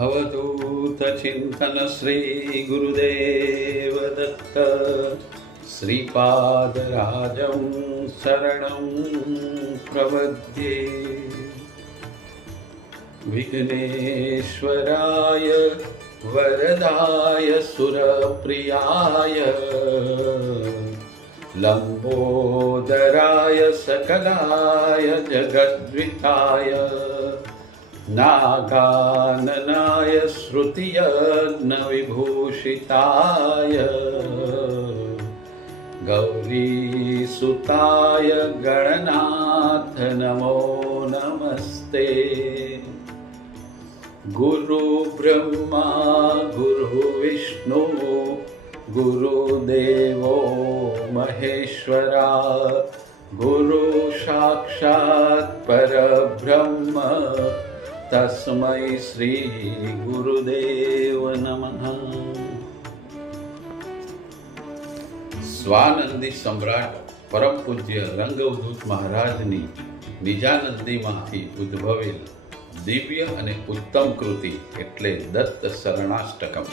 अवधूतचिन्तन श्रीगुरुदेवदत्त श्रीपादराजं शरणं प्रपद्ये विघ्नेश्वराय वरदाय सुरप्रियाय लम्बोदराय सकलाय जगद्विताय नागाननाय श्रुतियज्ञविभूषिताय गौरीसुताय गणनाथ नमो नमस्ते। गुरुब्रह्मा गुरुविष्णु गुरुदेवो महेश्वरा गुरु साक्षात् परब्रह्म। તસ્મય શ્રી ગુરુદેવ સ્વાનંદી સમ્રાટ પરમ પૂજ્ય રંગવદૂત મહારાજની નિજાનંદીમાંથી ઉદ્ભવેલ દિવ્ય અને ઉત્તમ કૃતિ એટલે દત્ત શરણાષ્ટકમ.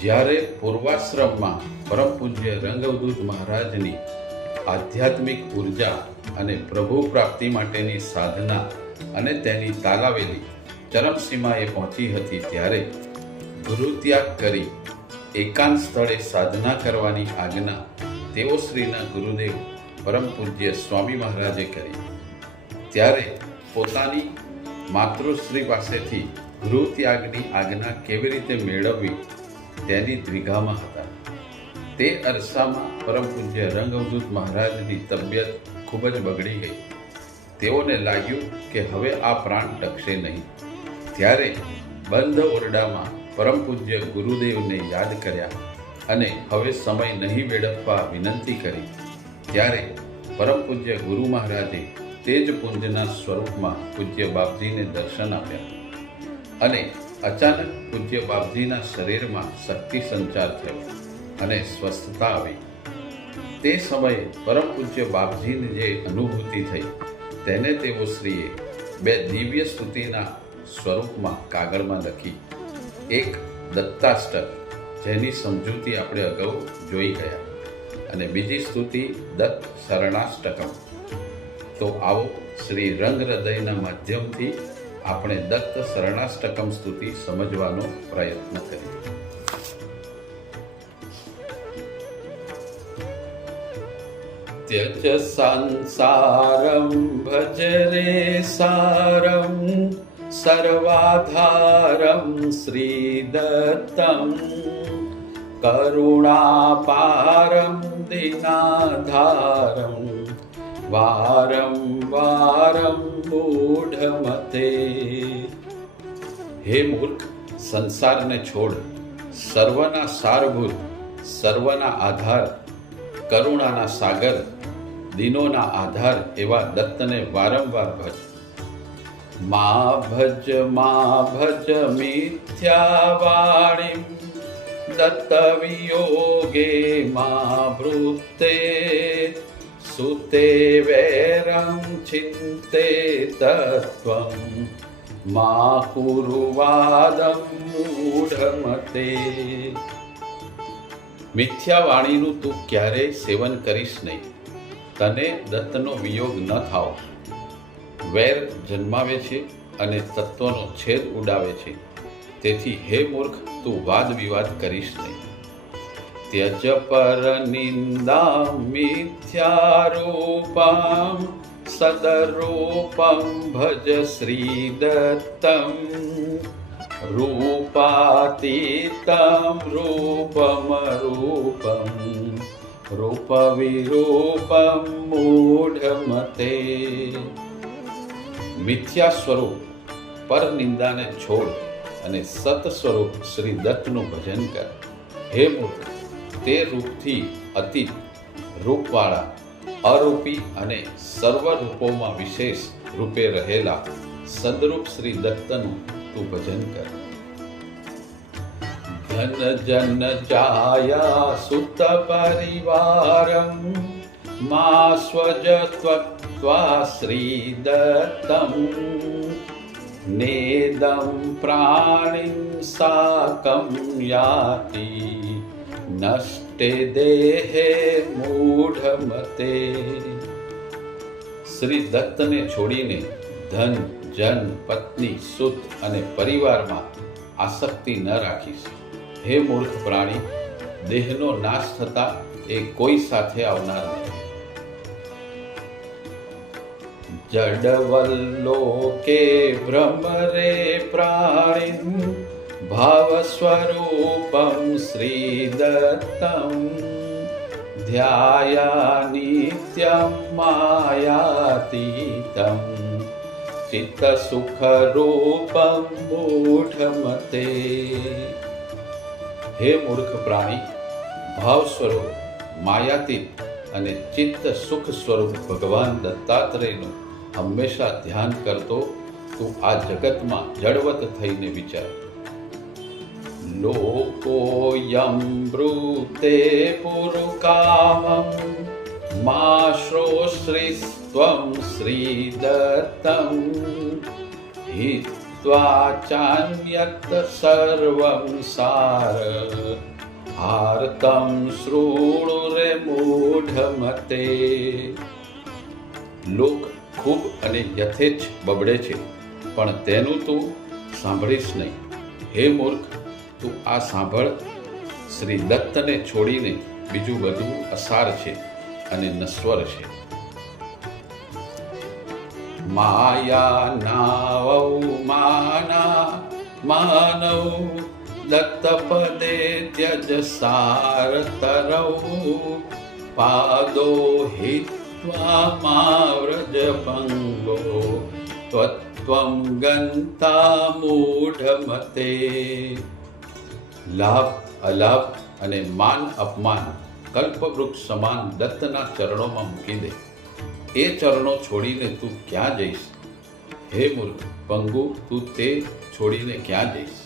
જ્યારે પૂર્વાશ્રમમાં પરમ પૂજ્ય રંગવદૂત મહારાજની આધ્યાત્મિક ઊર્જા અને પ્રભુ પ્રાપ્તિ માટેની સાધના અને તેની તાલાવેલી ચરમસીમાએ પહોંચી હતી ત્યારે ગુરુત્યાગ કરી એકાંત સ્થળે સાધના કરવાની આજ્ઞા તેઓ શ્રીના ગુરુદેવ પરમ પૂજ્ય સ્વામી મહારાજે કરી. ત્યારે પોતાની માતૃશ્રી પાસેથી ગૃહત્યાગની આજ્ઞા કેવી રીતે મેળવવી તેની દ્વિઘામાં હતા. તે અરસામાં પરમ પૂજ્ય રંગવદૂત મહારાજની તબિયત ખૂબ જ બગડી ગઈ. તેઓને લાગ્યું કે હવે આ પ્રાણ ટકશે નહીં. ત્યારે બંધ ઓરડામાં પરમ પૂજ્ય ગુરુદેવને યાદ કર્યા અને હવે સમય નહીં વેડફવા વિનંતી કરી. ત્યારે પરમ પૂજ્ય ગુરુ મહારાજે તે જ પુંજના સ્વરૂપમાં પૂજ્ય બાપજીને દર્શન આપ્યા. અને અચાનક પૂજ્ય બાપજીના શરીરમાં શક્તિ સંચાર થયો અને સ્વસ્થતા આવી. તે સમયે પરમ પૂજ્ય બાપજીની જે અનુભૂતિ થઈ તેને તેઓ શ્રીએ બે દિવ્ય સ્તુતિના સ્વરૂપમાં કાગળમાં લખી, એક દત્તાષ્ટક જેની સમજૂતી આપણે અગાઉ જોઈ ગયા, અને બીજી સ્તુતિ દત્ત શરણાષ્ટકમ. તો આવો શ્રી રંગ હૃદયના માધ્યમથી આપણે દત્ત શરણાષ્ટકમ સ્તુતિ સમજવાનો પ્રયત્ન કરીએ. त्यज संसारं भज रे सारं सर्वाधारं श्रीदत्तं करुणापारं दीनाधारं वारं वारं મૂઢમતે હે મૂર્ખ સંસારને છોડ સર્વના સારભૂત સર્વના આધાર કરુણાના સાગર દિનોના આધાર એવા દત્તને વારંવાર ભજ. મા ભજ મા ભજ મિથ્યાવાણીમ દત્ત વિયોગે મા વૃત્તે સુતે વૈરમ ચિંતે તત્વમ મા કુરુવાદમ મૂઢમતે. મિથ્યાવાણીનું તું ક્યારેય સેવન કરીશ નહીં. તને દત્તનો વિયોગ ન થાવ વૈર જન્માવે છે અને તત્વનો છેદ ઉડાવે છે. તેથી હે મૂર્ખ, તું વાદ વિવાદ કરીશ નહીં. ત્યજ પર નિંદા મિથ્યારૂપમ સદરૂપમ ભજ શ્રી દત્તમ. રૂપાતીતમ રૂપમ રૂપમ. રૂપવિરૂપમ મૂઢમતે. મિથ્યા સ્વરૂપ પર નિંદાને છોડ અને સત સ્વરૂપ શ્રી દત્તનું ભજન કર. હે મૂર્ખ તે રૂપથી અતિ રૂપવાળા, અરૂપી અને સર્વ રૂપોમાં વિશેષ રૂપે રહેલા સદરૂપ શ્રી દત્તનું તું ભજન કર. ધન જન જાયા સુત પરિવારમ મા સ્વજ ત્વક્ત્વા શ્રી દત્તમ नेदं प्राणिं साकं याति नष्टे દેહે મૂઢમતે શ્રી દત્તને છોડીને ધન જન પત્ની સુત અને પરિવારમાં આસક્તિ ન રાખીશ હે મૂર્ખ પ્રાણી, દેહનો નાશ થતા એ કોઈ સાથે આવનાર નહીં જડવલ્લોકે ભ્રમરે સ્વરૂપમ શ્રી દત્તમ ધ્યાયા નિત્યમ માયાતીતમ, ચિત્તસુખરૂપમ મૂઢમતે. હે મૂર્ખ પ્રાણી, ભાવ સ્વરૂપ, માયાતીત અને ચિત્ત સુખ સ્વરૂપ ભગવાન દત્તાત્રેયનું હંમેશા ધ્યાન કરતો, તું આ જગતમાં જળવત થઈને વિચાર. લોકોયમ શ્રી દત્તમ હિત चान्यत् सर्वं सार आर्तं શૃણુરે મૂઢમતે લોક ખૂબ અને યથેચ્છ બબડે છે પણ તેનું તું સાંભળીશ નહીં હે મૂર્ખ તું આ સાંભળ શ્રી દત્તને છોડીને બીજું બધું અસાર છે અને નશ્વર છે માયાનાવૌ માના માનવ દત્તપદે ત્યજ સારતરૌ. પાદો હિત્વા માવ્રજ પંગો ત્વત્વં ગંતા મૂઢમતે. લાભ, અલાભ અને માન અપમાન કલ્પવૃક્ષ સમાન દત્તના ચરણોમાં મૂકી દે એ ચરણો છોડીને તું ક્યાં જઈશ? હે મૂર્ખ પંગુ તું તે છોડીને ક્યાં જઈશ?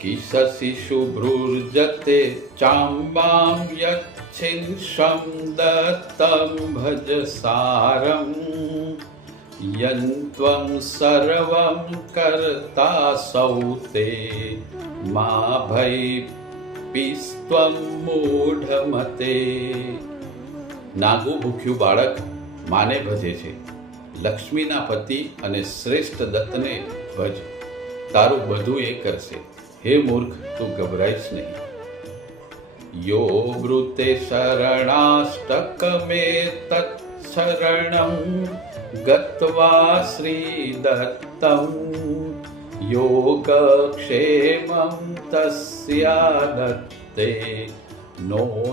કિસસી શુભ્રુર્જતે ચાંબામ યચ્છિન્શમ દત્તમ ભજ સારમ યંત્વં સર્વં કરતા સૌતે મા ભય પિસ્ત્વં મૂઢમતે નાગું ભૂખ્યું બાળક માને ભજે છે. લક્ષ્મીના પતિ અને શ્રેષ્ઠ દત્તને ભજ તારું બધું એ કરશે. હે મૂર્ખ, તું ગભરાઈશ નહીં. યો વૃતે શરણાષ્ટકમે તત્શરણમ ગત્વા શ્રી દત્તમ. યોગક્ષેમં તસ્યા દત્તે.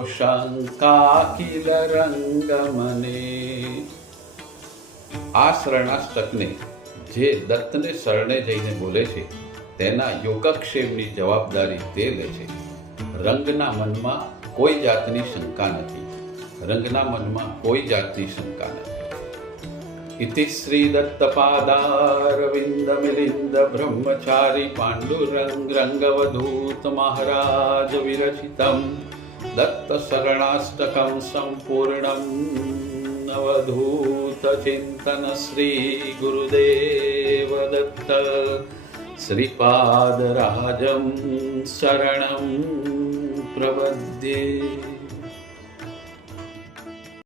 શંકા કિલ આ શરણાષ્ટકને જે દત્તને શરણે જઈને બોલે છે તેના યોગક્ષેમની જવાબદારી તે લે છે રંગના મનમાં કોઈ જાતની શંકા નથી રંગના મનમાં કોઈ જાતની શંકા નથી ઇતિ શ્રી દત્તપાદારવિંદ મિલિંદ બ્રહ્મચારી પાંડુરંગ રંગવધૂત મહારાજ વિરચિતમ દત્ત શરણાષ્ટકમ સંપૂર્ણમ નવધૂત ચિંતન શ્રી ગુરુદેવ